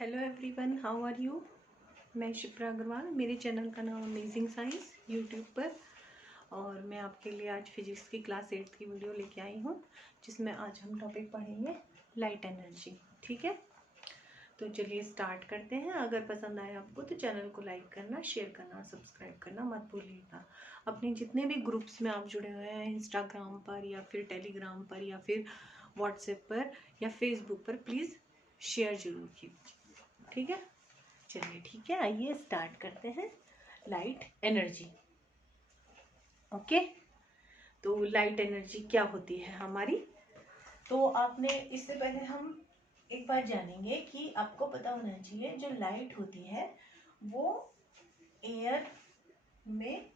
Hello everyone, how are you. मैं शिप्रा अग्रवाल, मेरे channel का नाम अमेजिंग साइंस यूट्यूब पर। और मैं आपके लिए आज फिजिक्स की क्लास 8 की वीडियो लेके आई हूँ, जिसमें आज हम टॉपिक पढ़ेंगे लाइट एनर्जी। ठीक है, तो चलिए स्टार्ट करते हैं। अगर पसंद आए आपको तो चैनल को लाइक करना, शेयर करना, सब्सक्राइब करना मत भूलिएगा। अपने जितने भी ग्रुप्स में आप जुड़े हुए हैं, इंस्टाग्राम पर या फिर टेलीग्राम पर या फिर व्हाट्सएप पर या फेसबुक पर, प्लीज़ शेयर जरूर कीजिए। ठीक है, चलिए ठीक है, आइए स्टार्ट करते हैं। Light energy. ओके, तो लाइट एनर्जी क्या होती है हमारी। तो आपने इससे पहले हम एक बार जानेंगे कि आपको पता होना चाहिए, जो लाइट होती है वो एयर में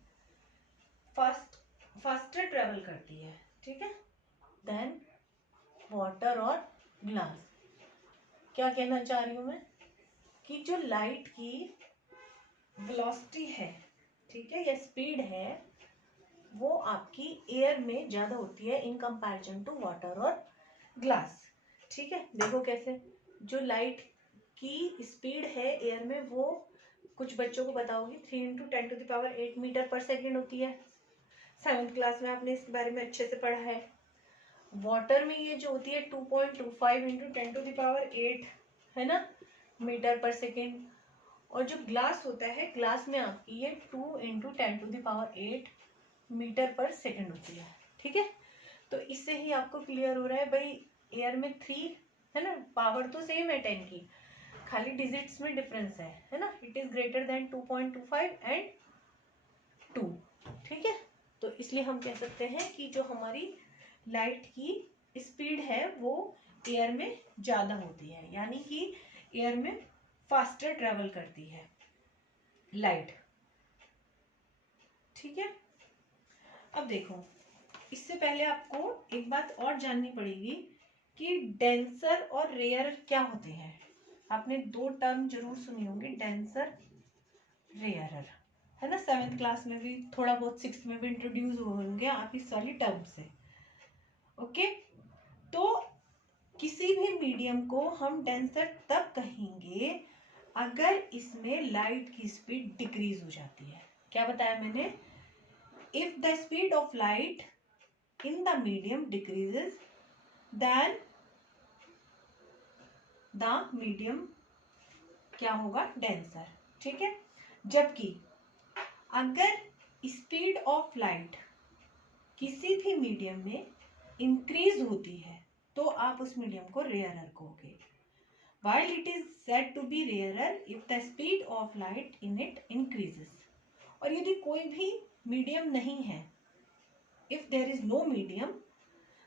फास्टर ट्रेवल करती है, ठीक है, देन वाटर और ग्लास। क्या कहना चाह रही हूँ मैं कि जो लाइट की वेलोसिटी है, ठीक है, या स्पीड है, वो आपकी एयर में ज्यादा होती है इन कंपैरिजन टू वाटर और ग्लास। ठीक है, देखो कैसे। जो लाइट की स्पीड है एयर में, वो कुछ बच्चों को पता होगी 3 × 10⁸ मीटर पर सेकेंड होती है। 7th क्लास में आपने इसके बारे में अच्छे से पढ़ा है। वाटर में ये जो होती है 2.25 × 10⁸, है ना, मीटर पर सेकेंड। और जो ग्लास होता है, ग्लास में आपकी ये 2 × 10⁸ मीटर पर सेकेंड होती है। ठीक है, तो इससे ही आपको क्लियर हो रहा है भाई, एयर में 3 है ना, पावर तो सेम है 10 की, खाली डिजिट्स में डिफरेंस है ना। It is greater than 2.25 and 2। ठीक है, तो इसलिए हम कह सकते हैं कि जो हमारी लाइट की स्पीड है वो एयर में ज्यादा होती है, यानी कि एयर में फास्टर ट्रेवल करती है लाइट। ठीक है, अब देखो, इससे पहले आपको एक बात और जाननी पड़ेगी कि डेंसर और रेयर क्या होते हैं। आपने 2 टर्म जरूर सुनी होंगी, डेंसर रेयरर, है ना। 7th क्लास में भी थोड़ा बहुत, 6th में भी इंट्रोड्यूस होंगे आप इस वाली टर्म से। ओके, तो किसी भी मीडियम को हम डेंसर तब कहेंगे अगर इसमें लाइट की स्पीड डिक्रीज हो जाती है। क्या बताया मैंने, if the speed of light in the medium decreases, then the medium क्या होगा, डेंसर। ठीक है, जबकि अगर स्पीड ऑफ लाइट किसी भी मीडियम में इंक्रीज होती है तो आप उस मीडियम को रेयरर कहोगे। While it is said to be rarer if the speed of light in it increases। और यदि कोई भी मीडियम नहीं है, if there is no medium,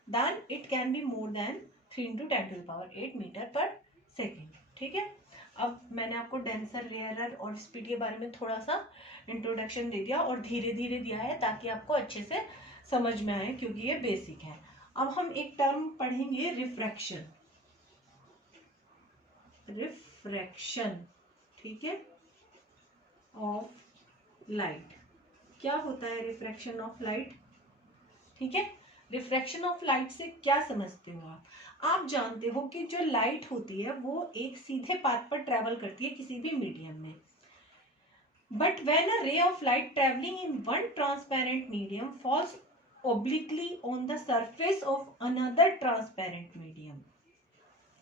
then it can be more than 3 × 10⁸ metre पर सेकेंड। ठीक है, अब मैंने आपको डेंसर, रेयरर और स्पीड के बारे में थोड़ा सा इंट्रोडक्शन दे दिया, और धीरे धीरे दिया है ताकि आपको अच्छे से समझ में आए, क्योंकि ये बेसिक है। अब हम एक टर्म पढ़ेंगे, रिफ्रैक्शन। रिफ्रैक्शन, ठीक है, ऑफ लाइट। क्या होता है रिफ्रैक्शन ऑफ लाइट। ठीक है, रिफ्रैक्शन ऑफ लाइट से क्या समझते हो आप जानते हो कि जो लाइट होती है वो एक सीधे पाथ पर ट्रेवल करती है किसी भी मीडियम में। But when a ray of light travelling in one transparent medium falls obliquely on the surface of another transparent medium,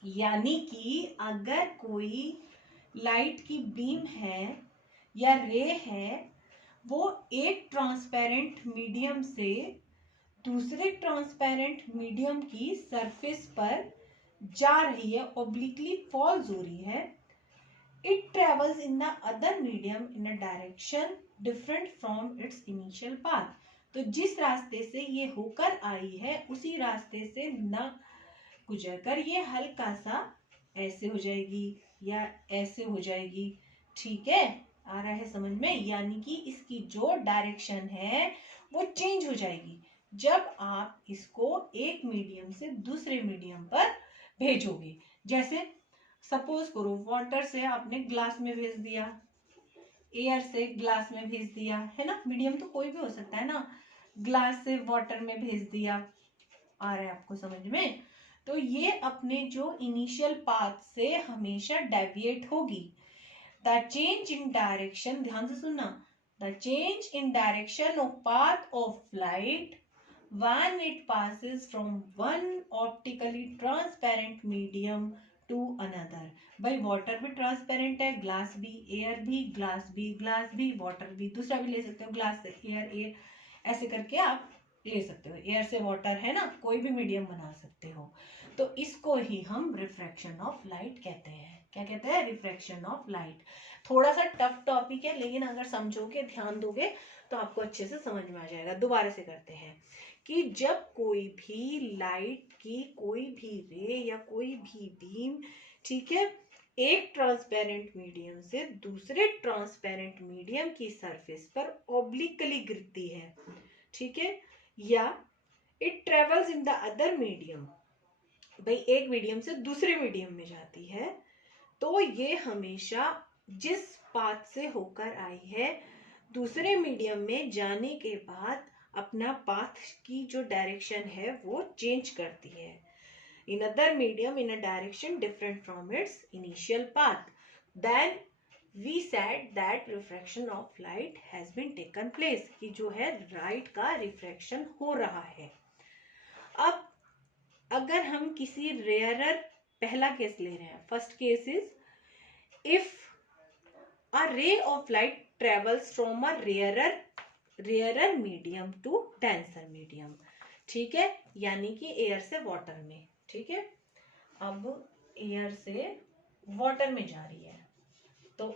यानी कि अगर कोई लाइट की बीम है या रे है, वो एक ट्रांसपेरेंट मीडियम से दूसरे ट्रांसपेरेंट मीडियम की सरफेस पर जा रही है, ओब्लिकली फॉल्स हो रही है, it travels in the other medium in a direction different from its initial path. तो जिस रास्ते से ये होकर आई है उसी रास्ते से न गुजरकर ये हल्का सा ऐसे हो जाएगी या ऐसे हो जाएगी। ठीक है, आ रहा है समझ में, यानी कि इसकी जो डायरेक्शन है वो चेंज हो जाएगी जब आप इसको एक मीडियम से दूसरे मीडियम पर भेजोगे। जैसे सपोज करो, वाटर से आपने ग्लास में भेज दिया, एयर से ग्लास में भेज दिया, है ना, मीडियम तो कोई भी हो सकता है ना। ग्लास से वाटर में भेज दिया, आ रहा है आपको समझ में। तो ये अपने जो इनिशियल पाथ से हमेशा डेविएट होगी। द चेंज इन डायरेक्शन, ध्यान से सुनना, the change in direction of path of light when it passes from one optically transparent medium to another। भाई वाटर भी ट्रांसपेरेंट है, ग्लास भी, एयर भी, ग्लास भी, वाटर भी, दूसरा भी ले सकते हो, ग्लास से एयर, एयर ऐसे करके आप ले सकते हो, एयर से वाटर है ना, कोई भी मीडियम बना सकते हो। तो इसको ही हम रिफ्रैक्शन ऑफ लाइट कहते हैं। क्या कहते हैं? Refraction of light. थोड़ा सा टफ टॉपिक है, लेकिन अगर समझोगे, ध्यान दोगे तो आपको अच्छे से समझ में आ जाएगा। दोबारा से करते हैं कि जब कोई भी लाइट की कोई भी रे या कोई भी बीम, ठीक है, एक ट्रांसपेरेंट मीडियम से दूसरे ट्रांसपेरेंट मीडियम की सरफेस पर ऑब्लिकली गिरती है, ठीक है, या it travels in the other medium, भाई एक मीडियम से दूसरे मीडियम में जाती है, तो ये हमेशा जिस पाथ से होकर आई है दूसरे मीडियम में जाने के बाद अपना पाथ की जो डायरेक्शन है वो चेंज करती है in other medium in a direction different from its initial path. Then we said that refraction of light has been taken place, कि जो है लाइट का रिफ्रैक्शन हो रहा है। अब अगर हम किसी रेयरर, पहला केस ले रहे हैं, first case is if a ray of light travels from a rarer medium to denser medium, ठीक है, यानी कि एयर से वाटर में, ठीक है, अब एयर से वाटर में जा रही है, तो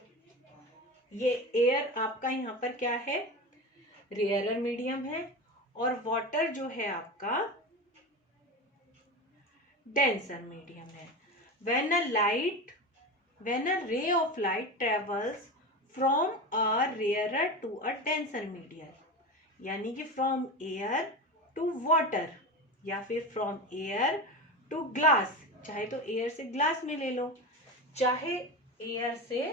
ये एयर आपका यहाँ पर क्या है? रेयरर मीडियम है, और वाटर जो है आपका डेंसर मीडियम है। when a ray of light travels from a rarer to a denser medium, यानी कि from air to water या फिर from air to glass, चाहे तो एयर से ग्लास में ले लो, चाहे एयर से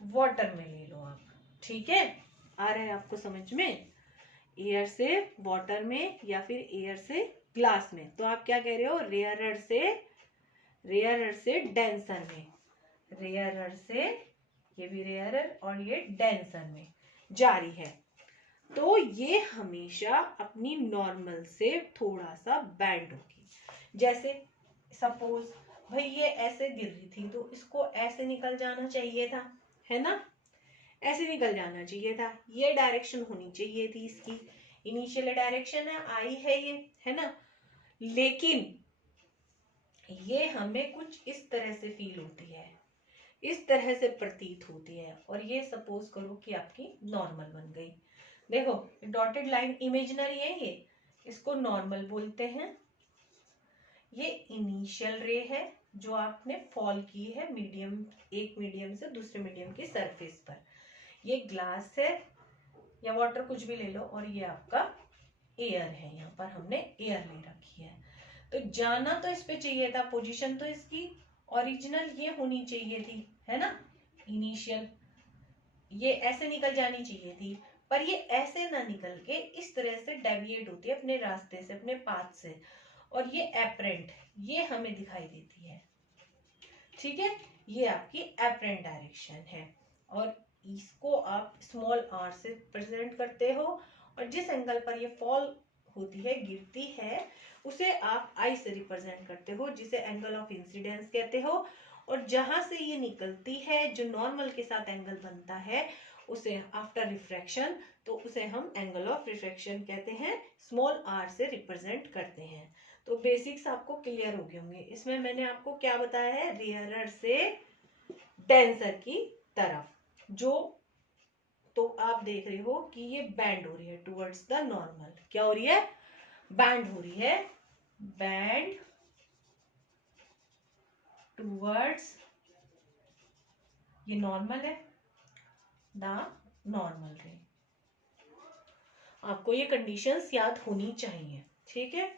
वाटर में ले लो आप, ठीक है, आ रहा है आपको समझ में? एयर से वाटर में या फिर एयर से ग्लास में, तो आप क्या कह रहे हो? रेयरर से डेंसर में, रेयरर से, ये भी रेयरर और ये डेंसर में जा रही है, तो ये हमेशा अपनी नॉर्मल से थोड़ा सा बैंड होगी। जैसे सपोज भाई ये ऐसे गिर रही थी, तो इसको ऐसे निकल जाना चाहिए था, है ना, ऐसे निकल जाना चाहिए था, ये डायरेक्शन होनी चाहिए थी इसकी, इनिशियल डायरेक्शन है, आई है ये, है ना, लेकिन ये हमें कुछ इस तरह से फील होती है, इस तरह से प्रतीत होती है, और ये सपोज करो कि आपकी नॉर्मल बन गई। देखो डॉटेड लाइन इमेजिनरी है, ये इसको नॉर्मल बोलते हैं। ये इनिशियल रे है जो आपने फॉल की है मीडियम, एक मीडियम से दूसरे मीडियम की सरफेस पर, ये ग्लास है या वाटर कुछ भी ले लो, और ये आपका एयर है, यहाँ पर हमने एयर ले रखी है, तो जाना तो इस पे चाहिए था, पोजीशन तो इसकी ओरिजिनल ये होनी चाहिए थी, है ना, इनिशियल, ये ऐसे निकल जानी चाहिए थी, पर ये ऐसे ना निकल के इस तरह से डेविएट होती है अपने रास्ते से, अपने पाथ से, और ये एपरेंट, ये हमें दिखाई देती है, ठीक है, ये आपकी एपरेंट डायरेक्शन है, और इसको आप स्मॉल आर से प्रेजेंट करते हो, और जिस एंगल पर ये फॉल होती है, गिरती है, उसे आप आई से रिप्रेजेंट करते हो, जिसे एंगल ऑफ इंसिडेंस कहते हो, और जहां से ये निकलती है, जो नॉर्मल के साथ एंगल बनता है, उसे आफ्टर रिफ्रैक्शन, तो उसे हम एंगल ऑफ रिफ्रैक्शन कहते हैं, स्मॉल आर से रिप्रेजेंट करते हैं। तो बेसिक्स आपको क्लियर हो गए होंगे। इसमें मैंने आपको क्या बताया है? रेयरर से डेंसर की तरफ, जो तो आप देख रहे हो कि ये बैंड हो रही है टुवर्ड्स द नॉर्मल, क्या हो रही है? बैंड हो रही है, बैंड टुवर्ड्स, ये नॉर्मल है, द नॉर्मल रे। आपको ये कंडीशंस याद होनी चाहिए, ठीक है।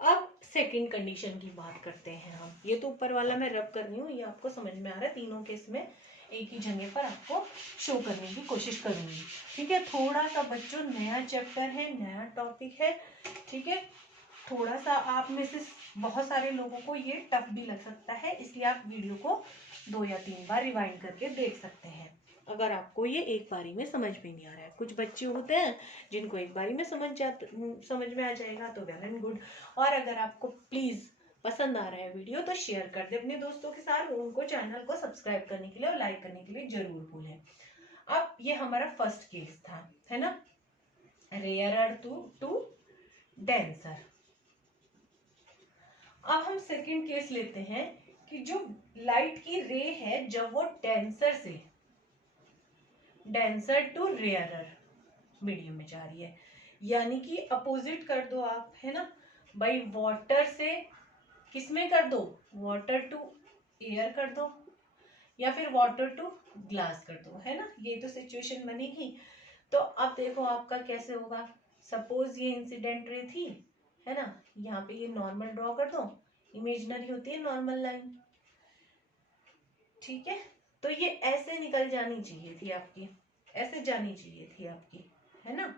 अब सेकंड कंडीशन की बात करते हैं हम। ये तो ऊपर वाला मैं रब कर रही हूँ, ये आपको समझ में आ रहा है, तीनों केस में एक ही जगह पर आपको शो करने की कोशिश करूंगी, ठीक है। थोड़ा सा बच्चों नया चैप्टर है, नया टॉपिक है, ठीक है, थोड़ा सा आप में से बहुत सारे लोगों को ये टफ भी लग सकता है, इसलिए आप वीडियो को 2 या 3 बार रिवाइंड करके देख सकते हैं अगर आपको ये एक बारी में समझ में नहीं आ रहा है। कुछ बच्चे होते हैं जिनको एक बारी में समझ में आ जाएगा तो वेल एंड गुड। और अगर आपको प्लीज पसंद आ रहा है वीडियो तो शेयर कर दे अपने दोस्तों के साथ, उनको चैनल को सब्सक्राइब करने के लिए और लाइक करने के लिए जरूर भूलें। अब ये हमारा फर्स्ट केस था, है ना, रेयरर टू डेंसर। अब हम सेकंड केस लेते हैं कि जो लाइट की रे है जब वो डेंसर टू रेयरर मीडियम में जा रही है, यानी कि अपोजिट कर दो आप, है ना भाई, वाटर से किसमें कर दो, वाटर टू एयर कर दो या फिर वाटर टू ग्लास कर दो, है ना, ये तो सिचुएशन बनेगी। तो अब देखो आपका कैसे होगा। सपोज ये इंसिडेंट रे थी, है ना, यहाँ पे ये नॉर्मल ड्रॉ कर दो, इमेजिनरी होती है नॉर्मल लाइन, ठीक है। तो ये ऐसे निकल जानी चाहिए थी आपकी, ऐसे जानी चाहिए थी आपकी, है ना,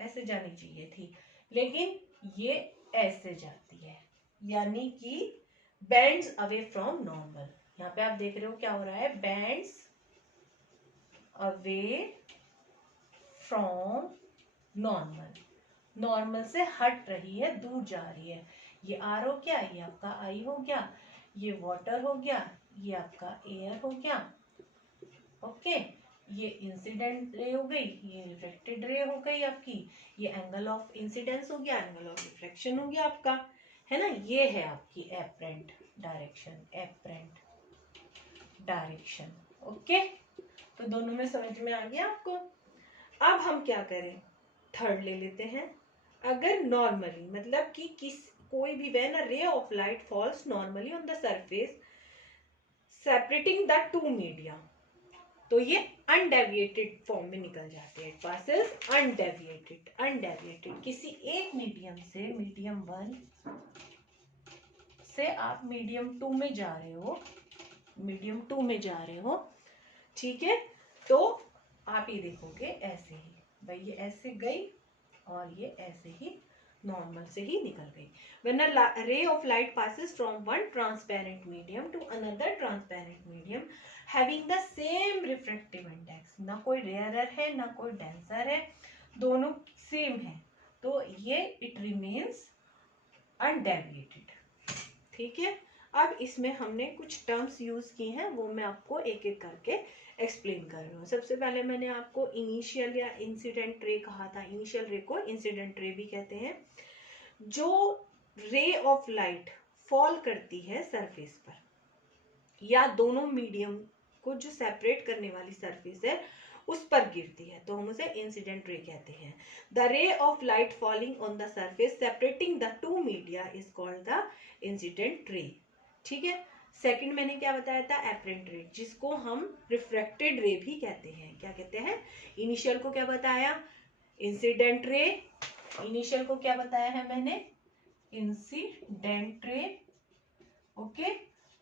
ऐसे जानी चाहिए थी, लेकिन ये ऐसे जाती है, यानी कि बेंड्स अवे फ्रॉम नॉर्मल। यहाँ पे आप देख रहे हो क्या हो रहा है, bends away from normal, normal से हट रही है, दूर जा रही है। ये आर हो गया, ये आपका आई हो गया, ये वाटर हो गया, ये आपका एयर हो गया, ओके। ये इंसिडेंट रे हो गई, ये रिफ्लेक्टेड रे हो गई आपकी, ये एंगल ऑफ इंसिडेंस हो गया, एंगल ऑफ रिफ्लेक्शन हो गया आपका, है ना। ये है आपकी एपरेंट डायरेक्शन, ओके। तो दोनों में समझ में आ गया आपको। अब हम क्या करें, थर्ड ले लेते हैं। अगर नॉर्मली मतलब कि कोई भी when a ray of light falls normally on the surface separating the two media, तो ये अनडेविएटेड फॉर्म में निकल जाते हैं। इट पासेस अनडेविएटेड किसी एक मीडियम से, मीडियम 1 से आप मीडियम 2 में जा रहे हो, ठीक है। तो आप ये देखोगे ऐसे ही, भाई ये ऐसे गई और ये ऐसे ही नॉर्मल से ही निकल गई। When a ray of light passes from one transparent medium to another transparent medium having the same refractive index, ना कोई रेयरर है ना कोई डेंसर है, दोनों सेम है, तो ये इट रिमेन्स अनडेविएटेड, ठीक है। अब इसमें हमने कुछ टर्म्स यूज की हैं, वो मैं आपको एक एक करके एक्सप्लेन कर रही हूँ। सबसे पहले मैंने आपको इनिशियल या इंसिडेंट रे कहा था, इनिशियल रे को इंसिडेंट रे भी कहते हैं। जो रे ऑफ लाइट फॉल करती है सरफेस पर या दोनों मीडियम को जो सेपरेट करने वाली सरफेस है उस पर गिरती है, तो हम उसे इंसिडेंट रे कहते हैं। द रे of light falling on the surface separating the two media is called the incident रे, ठीक है। सेकंड मैंने क्या बताया था, एपरेंट रे, जिसको हम रिफ्रैक्टेड रे भी कहते हैं। क्या कहते हैं, इनिशियल को क्या बताया, इंसिडेंट रे, इनिशियल को क्या बताया है मैंने, इंसिडेंट रे, ओके।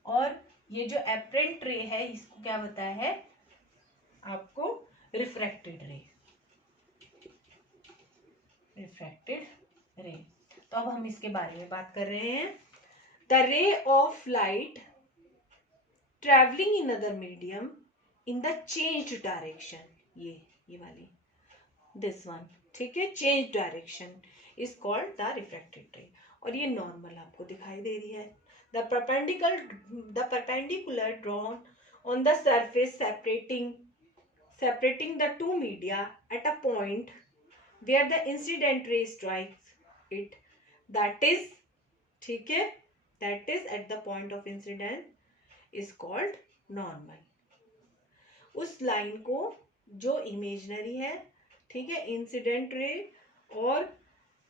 और ये जो एपरेंट रे है इसको क्या बताया है आपको, रिफ्रैक्टेड रे, तो अब हम इसके बारे में बात कर रहे हैं। द रे of light travelling in other medium in the change direction, ये वाली, दिस वन, ठीक है, change direction is called the refracted रे। और ये नॉर्मल आपको दिखाई दे रही है। The perpendicular drawn on the surface separating the two media at a point where the incident ray strikes it, that is, ठीक है, that is at the point of incident is called normal। उस line को जो imaginary है, ठीक है, incident ray और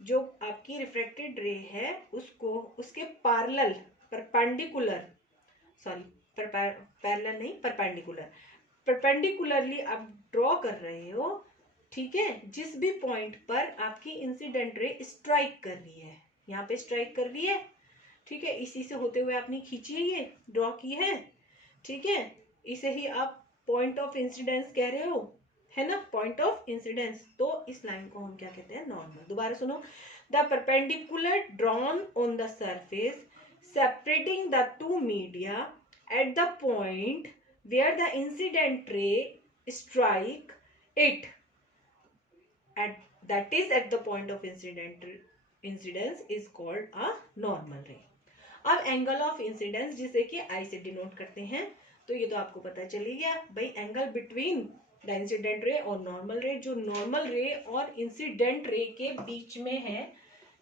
जो आपकी रिफ्रैक्टेड रे है उसको उसके परपेंडिकुलरली आप ड्रॉ कर रहे हो, ठीक है, जिस भी पॉइंट पर आपकी इंसिडेंट रे स्ट्राइक कर रही है, यहाँ पे स्ट्राइक कर रही है, ठीक है, इसी से होते हुए आपने खींची है, ये ड्रॉ की है, ठीक है, इसे ही आप पॉइंट ऑफ इंसिडेंस कह रहे हो, है ना, पॉइंट ऑफ इंसिडेंस। तो इस लाइन को हम क्या कहते हैं, नॉर्मल। दोबारा सुनो, the perpendicular drawn on the surface separating the two media at the point where the incident ray strike it, at that is at the point of incidence is called a normal ray. अब angle of incidence जिसे कि आई से denote करते हैं, तो ये तो आपको पता चली गया भाई, एंगल बिटवीन द इंसिडेंट रे और नॉर्मल रे, जो नॉर्मल रे और इंसिडेंट रे के बीच में है,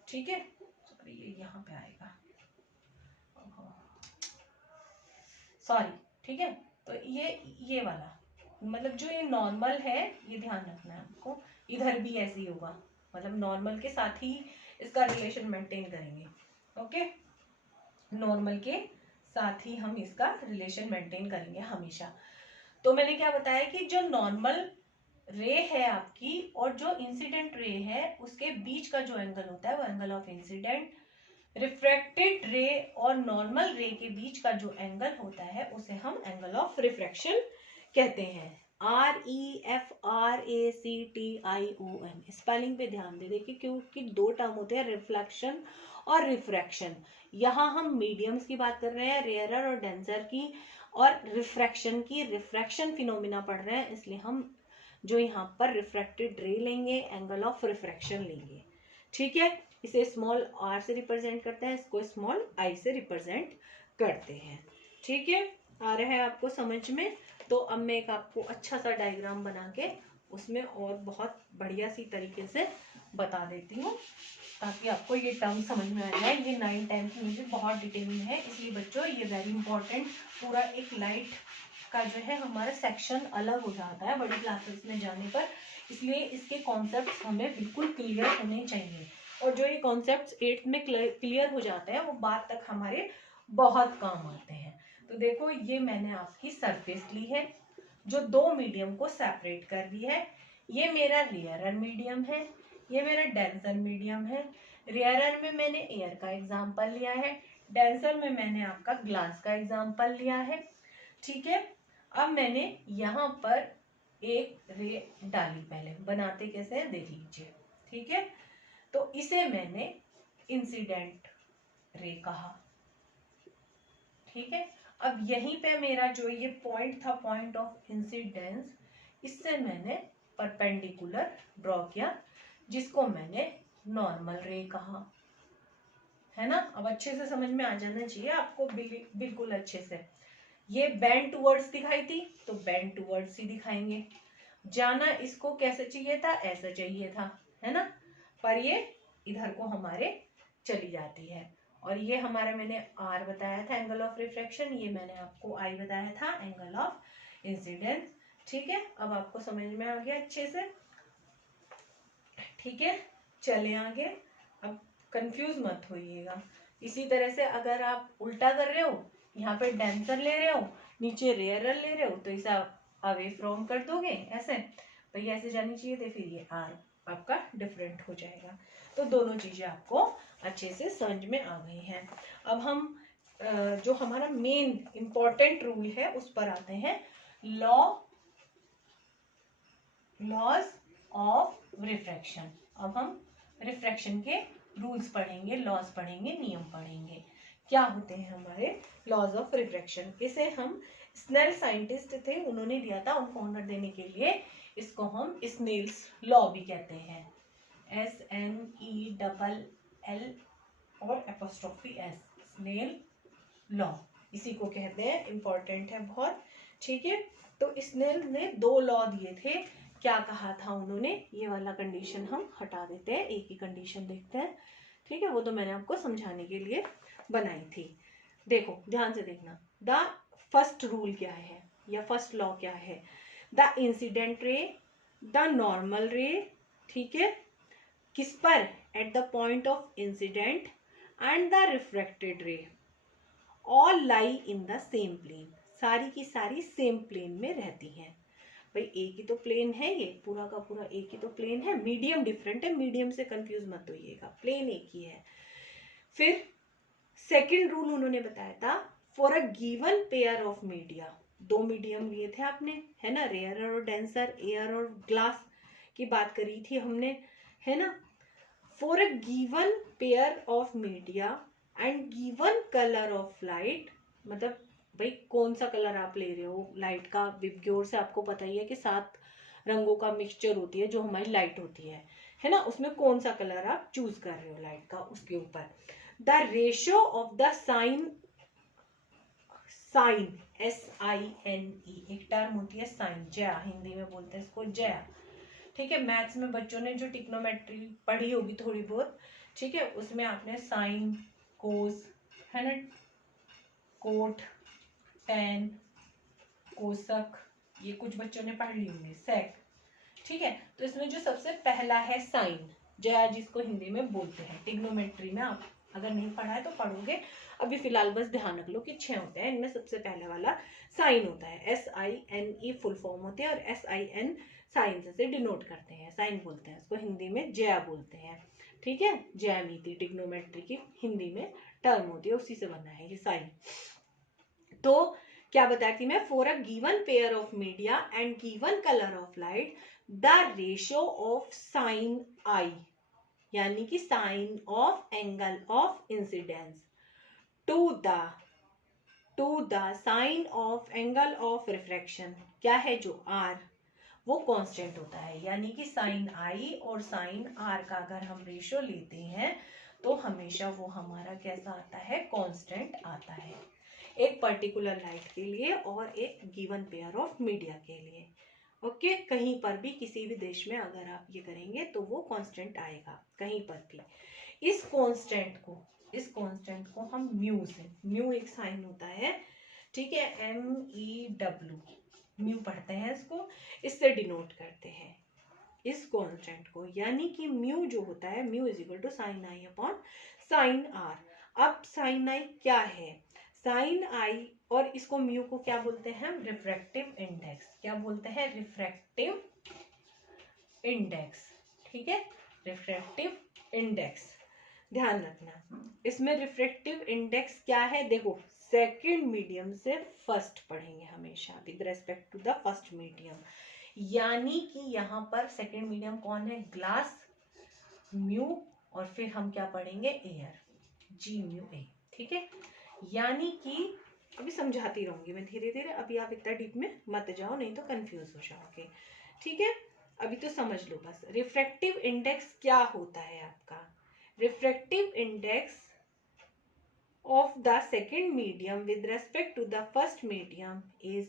ठीक है, सॉरी ये यहाँ पे आएगा, सॉरी, ठीक है, तो ये वाला मतलब जो ये नॉर्मल है, ये ध्यान रखना है आपको, इधर भी ऐसे ही होगा, मतलब नॉर्मल के साथ ही इसका रिलेशन मेंटेन करेंगे, ओके, नॉर्मल के साथ ही हम इसका रिलेशन मेंटेन करेंगे हमेशा। तो मैंने क्या बताया कि जो नॉर्मल रे है आपकी और जो इंसिडेंट रे है उसके बीच का जो एंगल होता है वो एंगल ऑफ इंसिडेंट, रिफ्रैक्टेड रे और नॉर्मल रे के बीच का जो एंगल होता है उसे हम एंगल ऑफ रिफ्रैक्शन कहते हैं। REFRACTION, स्पेलिंग पे ध्यान दे देखिए, क्योंकि दो टर्म होते हैं, रिफ्लेक्शन और रिफ्रैक्शन। यहाँ हम मीडियम्स की बात कर रहे हैं, रेयरर और डेंसर की, और रिफ्रैक्शन की, रिफ्रैक्शन फिनोमिना पढ़ रहे हैं, इसलिए हम जो यहाँ पर रिफ्रैक्टेड रे लेंगे, एंगल ऑफ रिफ्रैक्शन लेंगे, ठीक है। इसे स्मॉल r से रिप्रेजेंट करते हैं, इसको स्मॉल i से रिप्रेजेंट करते हैं, ठीक है। आ रहा है आपको समझ में? तो अब मैं एक आपको अच्छा सा डायग्राम बना के उसमें और बहुत बढ़िया सी तरीके से बता देती हूँ, ताकि आपको ये टर्म समझ में आ जाए। ये 9, 10 में भी बहुत डिटेल में है, इसलिए बच्चों ये वेरी इंपॉर्टेंट, पूरा एक लाइट का जो है हमारा सेक्शन अलग हो जाता है बड़ी क्लासेस में जाने पर, इसलिए इसके कॉन्सेप्ट हमें बिल्कुल क्लियर होने चाहिए, और जो ये कॉन्सेप्ट्स 8th में क्लियर हो जाते हैं वो बाद तक हमारे बहुत काम आते हैं। तो देखो ये मैंने आपकी सरफेस ली है जो दो मीडियम को सेपरेट कर रही है, ये मेरा रेयरर मीडियम है, ये मेरा डेंसर मीडियम है। रेयरर में मैंने एयर का एग्जांपल लिया है, डेंसर में मैंने आपका ग्लास का एग्जांपल लिया है, ठीक है। अब मैंने यहाँ पर एक रे डाली, पहले बनाते कैसे हैं देख लीजिए, ठीक है। तो इसे मैंने इंसिडेंट रे कहा, ठीक है। अब यहीं पे मेरा जो ये पॉइंट था, पॉइंट ऑफ इंसिडेंस, इससे मैंने परपेंडिकुलर ड्रॉ किया, जिसको मैंने नॉर्मल रे कहा, है ना। अब अच्छे से समझ में आ जाना चाहिए आपको, बिल्कुल अच्छे से। ये बेंड टूवर्ड्स दिखाई थी तो बेंड टूवर्ड्स ही दिखाएंगे, जाना इसको कैसे चाहिए था, ऐसा चाहिए था, है ना, पर ये इधर को हमारे चली जाती है। और ये हमारा मैंने R बताया था एंगल ऑफ रिफ्रैक्शन, ये मैंने आपको I बताया था एंगल ऑफ इंसिडेंस, ठीक है। अब आपको समझ में आ गया अच्छे से, ठीक है। चले आगे, अब कंफ्यूज मत होइएगा। इसी तरह से अगर आप उल्टा कर रहे हो, यहाँ पे डेंसर ले रहे हो, नीचे रेयरर ले रहे हो, तो इसे आप अवे फ्रॉम कर दोगे ऐसे, भाई ऐसे जानी चाहिए थी, फिर ये R आपका डिफरेंट हो जाएगा। तो दोनों चीजें आपको अच्छे से समझ में आ गई हैं। अब हम जो हमारा मेन इंपॉर्टेंट रूल है उस पर आते हैं, लॉज ऑफ रिफ्रैक्शन। अब हम रिफ्रैक्शन के रूल्स पढ़ेंगे, लॉज पढ़ेंगे, नियम पढ़ेंगे। क्या होते हैं हमारे लॉज ऑफ रिफ्रैक्शन? इसे हम स्नेल साइंटिस्ट थे, उन्होंने दिया था, उनको ऑनर देने के लिए इसको हम स्नेल्स लॉ भी कहते हैं, SNELL और एपोस्ट्रोफी S, स्नेल लॉ, इसी को कहते हैं, इंपॉर्टेंट है बहुत, ठीक है। तो स्नेल ने 2 लॉ दिए थे, क्या कहा था उन्होंने, ये वाला कंडीशन हम हटा देते हैं, एक ही कंडीशन देखते हैं, ठीक है, वो तो मैंने आपको समझाने के लिए बनाई थी। देखो ध्यान से देखना, द फर्स्ट रूल क्या है या फर्स्ट लॉ क्या है, the incident ray, the normal ray, ठीक है, किस पर, at the point of incident and the refracted ray all lie in the same plane, सारी की सारी सेम प्लेन में रहती हैं। भाई एक ही तो प्लेन है, ये पूरा का पूरा एक ही तो प्लेन है, मीडियम डिफरेंट है, मीडियम से कंफ्यूज मत होइएगा, प्लेन एक ही है। फिर सेकंड रूल उन्होंने बताया था, for a given pair of media, 2 medium लिए थे आपने, है ना, रेयरर और डेंसर, एयर और ग्लास की बात करी थी हमने, है ना। For a given pair of media and given colour of light, मतलब भाई कौन सा कलर आप ले रहे हो लाइट का, विबग्योर से आपको पता ही है कि 7 रंगों का मिक्सचर होती है जो हमारी लाइट होती है ना, उसमें कौन सा कलर आप चूज कर रहे हो लाइट का, उसके ऊपर the ratio of the sine SINE एक टर्म होती है साइन, जया हिंदी में बोलते हैं इसको जया, ठीक है। मैथ्स में बच्चों ने जो टिक्नोमेट्री पढ़ी होगी थोड़ी बहुत, ठीक है, उसमें आपने साइन, कोस, है ना, कोट, टेन, कोसक, ये कुछ बच्चों ने पढ़ ली होंगी, सेक, ठीक है। तो इसमें जो सबसे पहला है साइन, जया जिसको हिंदी में बोलते हैं, टिग्नोमेट्री में आप अगर नहीं पढ़ा है तो पढ़ोगे, अभी फिलहाल बस ध्यान रख लो कि 6 होते हैं, इनमें सबसे पहले वाला साइन होता है, SINE फुल फॉर्म होते हैं, और SIN साइन से डिनोट करते हैं, साइन बोलते हैं इसको, हिंदी में जया बोलते हैं, ठीक है। ज्यामिति टिग्नोमेट्री की हिंदी में टर्म होती है, उसी से बना है ये साइन। तो क्या बताया थी मैं, for a given pair of media and given colour of light the ratio of sine i, यानी कि sine of angle of incidence to the sine of angle of refraction, क्या है जो आर, वो कांस्टेंट होता है, यानी कि साइन आई और साइन आर का अगर हम रेशियो लेते हैं तो हमेशा वो हमारा कैसा आता है, कांस्टेंट आता है, एक पर्टिकुलर लाइट के लिए और एक गिवन पेयर ऑफ मीडिया के लिए। ओके, कहीं पर भी किसी भी देश में अगर आप ये करेंगे तो वो कांस्टेंट आएगा कहीं पर भी। इस कांस्टेंट को हम म्यू से, म्यू एक साइन होता है, ठीक है, MEW, म्यू पढ़ते हैं इसको, इससे डिनोट करते हैं इस कांस्टेंट को, यानी कि म्यू जो होता है, mu is equal to sine i upon sine r. अब साइन आई क्या है, साइन आई, और इसको म्यू को क्या बोलते हैं हम, रिफ्रैक्टिव इंडेक्स, क्या बोलते हैं, रिफ्रैक्टिव इंडेक्स, ठीक है, रिफ्रैक्टिव इंडेक्स, ध्यान रखना। इसमें रिफ्रैक्टिव इंडेक्स क्या है, देखो सेकंड मीडियम से फर्स्ट पढ़ेंगे हमेशा with respect to the first medium, यानी कि यहाँ पर सेकंड मीडियम कौन है, ग्लास, म्यू, और फिर हम क्या पढ़ेंगे, एयर, GμA, ठीक है। यानी कि अभी समझाती रहूंगी मैं धीरे धीरे, अभी आप इतना डीप में मत जाओ नहीं तो कंफ्यूज हो जाओगे, ठीक है। अभी तो समझ लो बस, रिफ्रैक्टिव इंडेक्स क्या होता है आपका, refractive index of the second medium with respect to the first medium is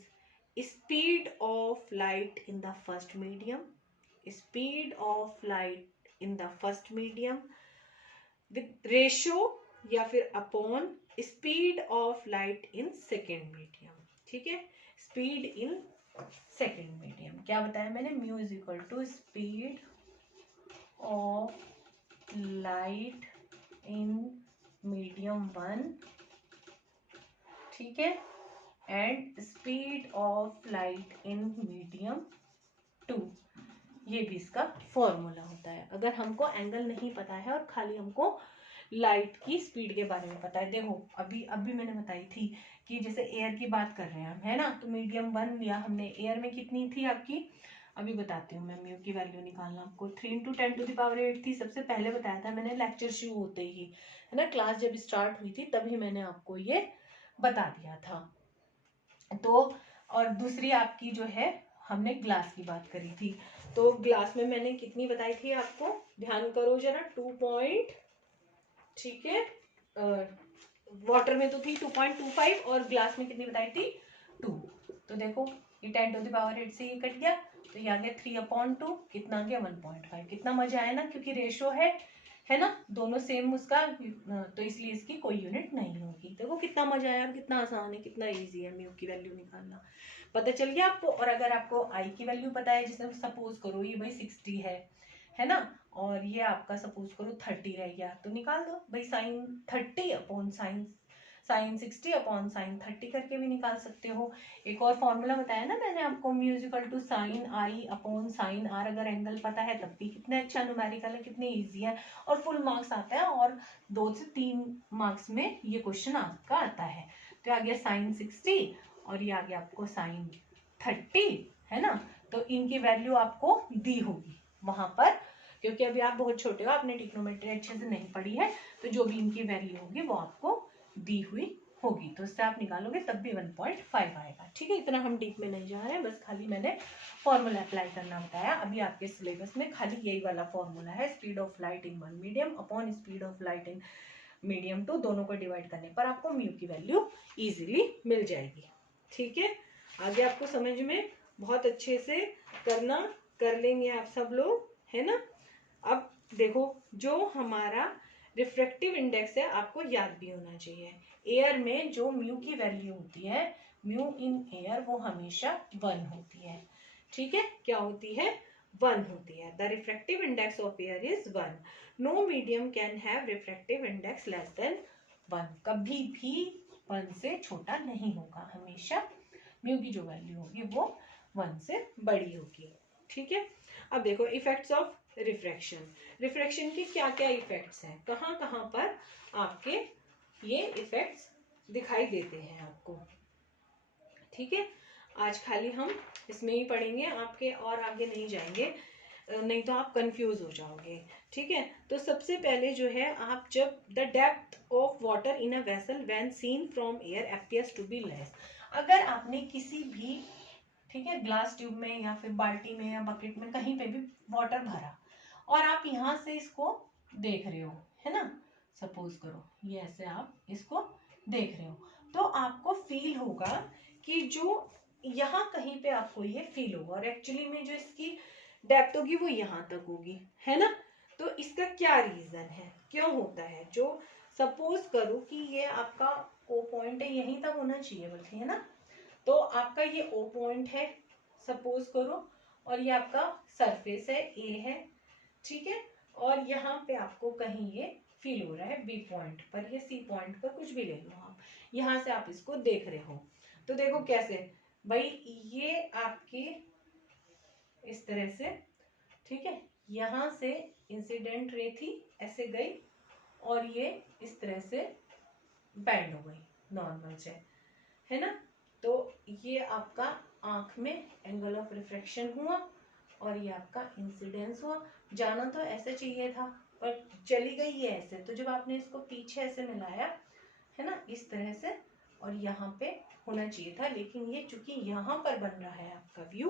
speed of light in the first medium, speed of light in the first medium with ratio या फिर upon speed of light in second medium, ठीक है, speed in second medium, क्या बताया मैंने, mu is equal to speed of light in medium 1, ठीक है, and speed of light in medium 2, ये भी इसका फॉर्मूला होता है। अगर हमको एंगल नहीं पता है और खाली हमको लाइट की स्पीड के बारे में पता है, देखो अभी मैंने बताई थी कि जैसे एयर की बात कर रहे हैं हम, है ना, तो मीडियम 1 लिया हमने, एयर में कितनी थी आपकी, अभी बताती हूँ मैं, म्यू की वैल्यू निकालना आपको 3 × 10⁸ थी, सबसे पहले बताया था मैंने लेक्चर शुरू होते ही, है ना, क्लास जब स्टार्ट हुई थी तभी मैंने आपको ये बता दिया था। तो और दूसरी आपकी जो है, हमने ग्लास की बात करी थी, तो ग्लास में मैंने कितनी बताई थी आपको, ध्यान करो जरा, 2 ठीक है, वाटर में तो थी 2.25 और ग्लास में कितनी बताई थी, 2, तो देखो ये 10⁸ से ये कट गया, तो ये आ गया 3/2, कितना आ गया 1.5, कितना मजा आया ना, क्योंकि रेशो है ना, दोनों सेम उसका, तो इसलिए इसकी कोई यूनिट नहीं होगी। देखो कितना मजा आया और कितना आसान है, कितना इजी है म्यू की वैल्यू निकालना, पता चल गया आपको। और अगर आपको आई की वैल्यू पता है, जैसे सपोज करो ये भाई 60 है ना, और ये आपका सपोज करो 30 रह गया, तो निकाल दो भाई, sine 30 upon sine 60 upon sine 30 करके भी निकाल सकते हो। एक और फॉर्मूला बताया ना मैंने आपको, mu is equal to sine i upon sine r, अगर एंगल पता है तब भी कितना अच्छा न्यूमेरिकल है, कितनी इजी है, और फुल मार्क्स आता है, और 2 से 3 मार्क्स में ये क्वेश्चन आपका आता है। तो आ गया साइन 60 और ये आ गया आपको साइन 30, है ना, तो इनकी वैल्यू आपको दी होगी वहां पर, क्योंकि अभी आप बहुत छोटे हो, आपने ट्रिग्नोमेट्री अच्छे से नहीं पढ़ी है, तो जो भी इनकी वैल्यू होगी वो आपको दी हुई होगी, तो उससे आप निकालोगे तब भी 1.5 आएगा। ठीक है, इतना हम डीप में नहीं जा रहे हैं, बस खाली मैंने फॉर्मूला अप्लाई करना बताया। अभी आपके सिलेबस में खाली यही वाला फॉर्मूला है, speed of light in one medium upon speed of light in medium two, दोनों को डिवाइड करने पर आपको म्यू की वैल्यू इजीली मिल जाएगी। ठीक है, आगे आपको समझ में बहुत अच्छे से करना कर लेंगे आप सब लोग, है ना। अब देखो, जो हमारा रिफ्रैक्टिव इंडेक्स है आपको याद भी होना चाहिए। एयर में जो म्यू की वैल्यू होती है, म्यू इन एयर, वो हमेशा 1 होती है। ठीक है, क्या होती है? 1 होती है। The refractive index of air is 1। No medium can have refractive index less than 1। कभी भी 1 से छोटा नहीं होगा, हमेशा म्यू की जो वैल्यू होगी वो 1 से बड़ी होगी। ठीक है, अब देखो इफेक्ट्स ऑफ रिफ्रैक्शन। रिफ्रैक्शन के क्या क्या इफेक्ट्स हैं, कहाँ कहाँ पर आपके ये इफेक्ट्स दिखाई देते हैं आपको। ठीक है, आज खाली हम इसमें ही पढ़ेंगे, आपके और आगे नहीं जाएंगे, नहीं तो आप कंफ्यूज हो जाओगे। ठीक है, तो सबसे पहले जो है, आप जब the depth of water in a vessel when seen from air appears to be less. अगर आपने किसी भी, ठीक है, ग्लास ट्यूब में या फिर बाल्टी में या बकेट में कहीं पे भी वाटर भरा और आप यहाँ से इसको देख रहे हो, है ना, सपोज करो ये ऐसे आप इसको देख रहे हो, तो आपको फील होगा कि जो यहाँ कहीं पे आपको ये फील होगा, और एक्चुअली में जो इसकी डेप्थ होगी वो यहाँ तक होगी, है ना। तो इसका क्या रीजन है, क्यों होता है? जो सपोज करो कि ये आपका ओ पॉइंट है, यहीं तक होना चाहिए बल्कि, है ना, तो आपका ये ओ पॉइंट है सपोज करो, और ये आपका सरफेस है, ए है। ठीक है, और यहाँ पे आपको कहीं ये फील हो रहा है बी पॉइंट पर, ये सी पॉइंट पर, कुछ भी ले लो आप, यहाँ से आप इसको देख रहे हो, तो देखो कैसे भाई, ये आपकी इस तरह से, ठीक है, यहाँ से इंसिडेंट रे थी, ऐसे गई, और ये इस तरह से बैंड हो गई नॉर्मल से, है ना। तो ये आपका आंख में एंगल ऑफ रिफ्रैक्शन हुआ, और ये आपका इंसिडेंस हुआ। जाना तो ऐसे चाहिए था, पर चली गई ये ऐसे, तो जब आपने इसको पीछे ऐसे मिलाया, है ना, इस तरह से, और यहाँ पे होना चाहिए था, लेकिन ये चूंकि यहाँ पर बन रहा है आपका व्यू,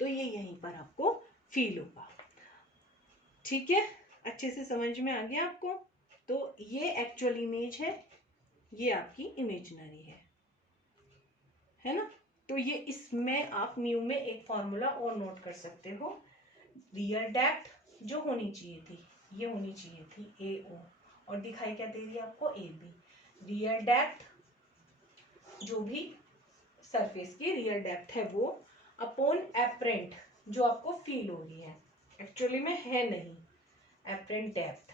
तो ये यहीं पर आपको फील होगा। ठीक है, अच्छे से समझ में आ गया आपको। तो ये एक्चुअल इमेज है, ये आपकी इमेजिनरी है ना। तो ये इसमें आप म्यू में एक फॉर्मूला और नोट कर सकते हो, रियल डेप्थ जो होनी चाहिए थी, ये होनी चाहिए थी ए ओ, और दिखाई क्या दे रही है आपको, ए बी। रियल डेप्थ जो भी सरफेस की रियल डेप्थ है वो, अपॉन एपरेंट जो आपको फील हो रही है, एक्चुअली में है नहीं, एपरेंट डेप्थ,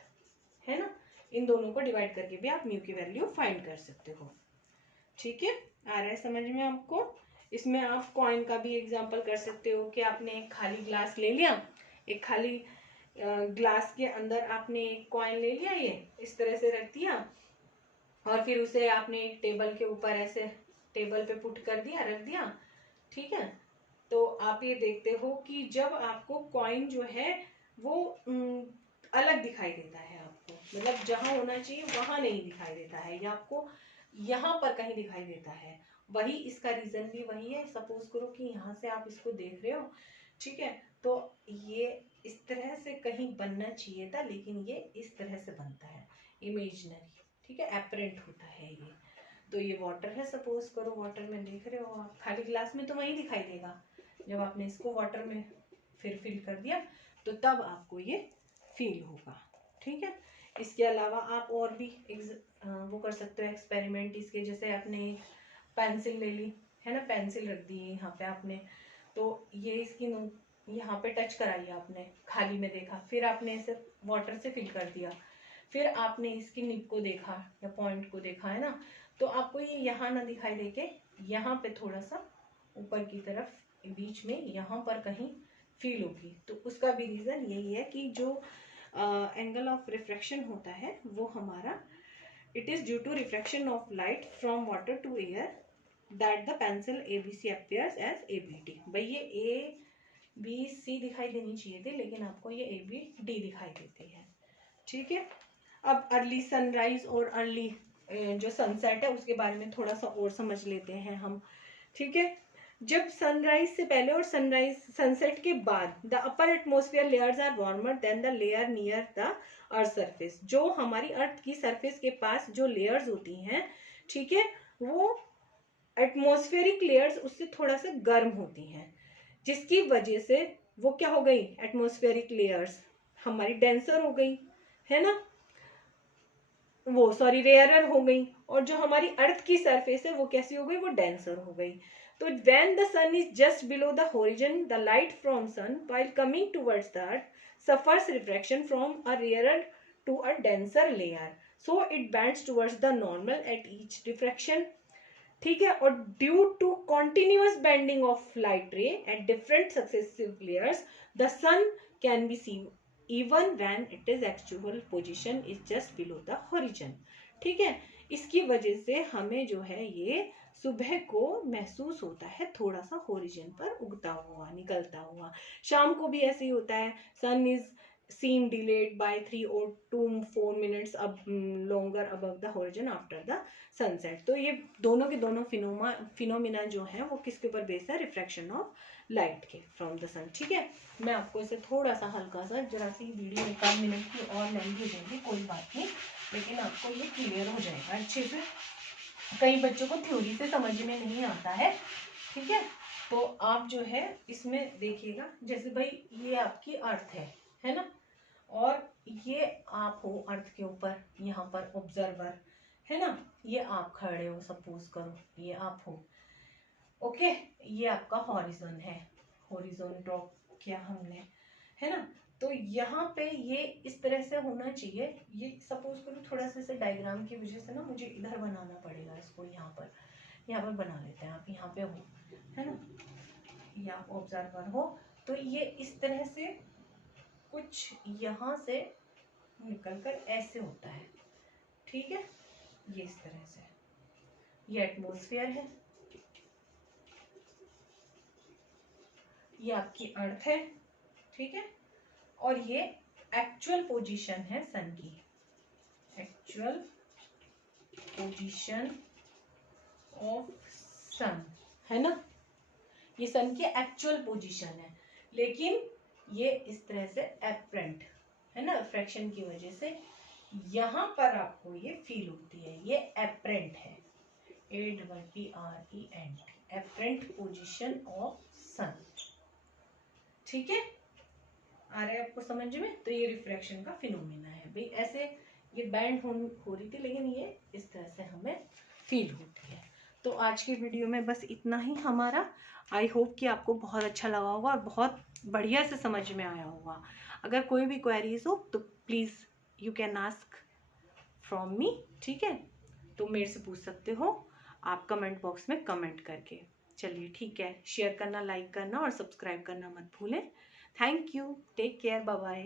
है ना। इन दोनों को डिवाइड करके भी आप म्यू की वैल्यू फाइंड कर सकते हो। ठीक है, आ रहा है समझ में आपको। इसमें आप कॉइन का भी एग्जांपल कर सकते हो कि आपने एक खाली ग्लास ले लिया, एक खाली ग्लास के अंदर आपने एक कॉइन ले लिया, ये इस तरह से रख दिया, और फिर उसे आपने एक टेबल के ऊपर ऐसे टेबल पे पुट कर दिया, रख दिया। ठीक है, तो आप ये देखते हो कि जब आपको कॉइन जो है वो अलग दिखाई देता है आपको, मतलब जहां होना चाहिए वहां नहीं दिखाई देता है, या आपको यहाँ पर कहीं दिखाई देता है। वही इसका रीजन भी वही है। सपोज करो कि यहाँ से आप इसको देख रहे हो, ठीक है, तो ये इस तरह से कहीं बनना चाहिए था, लेकिन ये इस तरह से बनता है, इमेजिनरी। ठीक है, एपरेंट होता है ये। तो ये वाटर है, सपोज करो वाटर में देख रहे हो आप, खाली ग्लास में तो वही दिखाई देगा, जब आपने इसको वाटर में फिर फिल कर दिया तो तब आपको ये फील होगा। ठीक है, इसके अलावा आप और भी वो कर सकते हो एक्सपेरिमेंट इसके, जैसे आपने पेंसिल ले ली, है ना, पेंसिल रख दी यहाँ पे आपने, तो ये इसकी यहाँ पे टच कराई आपने, खाली में देखा, फिर आपने इसे वाटर से फिल कर दिया, फिर आपने इसकी निप को देखा या पॉइंट को देखा, है ना, तो आपको ये यहाँ ना दिखाई देके यहाँ पे थोड़ा सा ऊपर की तरफ बीच में यहाँ पर कहीं फील होगी। तो उसका भी रीजन यही है कि जो एंगल ऑफ रिफ्रैक्शन होता है वो हमारा, it is due to refraction of light from water to air that the pencil ABC appears as ABT। भाई ये बी सी दिखाई देनी चाहिए थी, लेकिन आपको ये ए बी डी दिखाई देती है। ठीक है, अब अर्ली सनराइज और अर्ली जो सनसेट है उसके बारे में थोड़ा सा और समझ लेते हैं हम। ठीक है, जब सनराइज से पहले और सनराइज सनसेट के बाद the upper atmosphere layers are warmer than the layer near the earth surface. जो हमारी अर्थ की सरफेस के पास जो लेयर्स होती हैं, ठीक है, वो एटमॉस्फेरिक लेयर्स उससे थोड़ा सा गर्म होती हैं, जिसकी वजह से वो क्या हो गई, एटमॉस्फेरिक लेयर्स हमारी डेंसर हो गई, है ना, वो सॉरी रेयरर हो गई, और जो हमारी अर्थ की सरफेस है वो कैसी हो गई, वो डेंसर हो गई। तो when the sun is just below the horizon the light from sun while coming towards the earth suffers refraction from a rarer to a denser layer, so it bends towards the normal at each refraction. ठीक है, और due to continuous bending of light ray at different successive layers the sun can be seen even when it is actual position is just below the horizon। ठीक है, इसकी वजह से हमें जो है ये सुबह को महसूस होता है थोड़ा सा होरिजन पर उगता हुआ, निकलता हुआ। शाम को भी ऐसे ही होता है, सन is seen delayed by 3 or 4 minutes अब longer above the horizon after the sunset। तो ये दोनों के दोनों फिनोमिना जो है वो किसके ऊपर बेस है, रिफ्रैक्शन ऑफ लाइट के फ्रॉम द सन। ठीक है, मैं आपको इसे थोड़ा सा हल्का सा जरा सी वीडियो 1 मिनट की और लेंथ भेजूंगी, कोई बात नहीं, लेकिन आपको ये क्लियर हो जाएगा अच्छे से। कई बच्चों को थ्योरी से समझ में नहीं आता है। ठीक है, तो आप जो है इसमें देखिएगा, जैसे भाई ये आपकी अर्थ है ना, और ये आप हो अर्थ के ऊपर, यहाँ पर ऑब्जर्वर है ना, ये आप खड़े हो, सपोज करो ये आप हो। ओके, ये आपका हॉरिजॉन है, हॉरिजॉन ड्रॉ किया हमने, है ना। तो यहाँ पे ये इस तरह से होना चाहिए, ये सपोज करो थोड़ा सा इसे डायग्राम की वजह से ना मुझे इधर बनाना पड़ेगा इसको, यहाँ पर बना लेते हैं। आप यहाँ पे हो, है ना, ये आप ऑब्जर्वर हो, तो ये इस तरह से कुछ यहाँ से निकलकर ऐसे होता है। ठीक है, ये इस तरह से, ये एटमॉस्फेयर है, ये आपकी अर्थ है। ठीक है, और ये एक्चुअल पोजीशन है सन की, एक्चुअल पोजीशन ऑफ सन, है ना, ये सन की एक्चुअल पोजीशन है, लेकिन ये इस तरह से एपरेंट है ना, रिफ्रैक्शन की वजह से यहाँ पर आपको ये फील होती है, ये एपरेंट है, APPRENT, एपरेंट पोजीशन ऑफ सन। ठीक है, आ रहा है आपको समझ में। तो ये रिफ्रैक्शन का फिनोमेना है भाई, ऐसे ये बैंड हो रही थी, लेकिन ये इस तरह से हमें फील होती है। तो आज की वीडियो में बस इतना ही हमारा। आई होप कि आपको बहुत अच्छा लगा होगा और बहुत बढ़िया से समझ में आया होगा। अगर कोई भी क्वेरीज हो तो please you can ask from me. ठीक है, तो मेरे से पूछ सकते हो आप कमेंट बॉक्स में कमेंट करके। चलिए ठीक है, शेयर करना, लाइक करना और सब्सक्राइब करना मत भूलें। Thank you, take care, bye bye.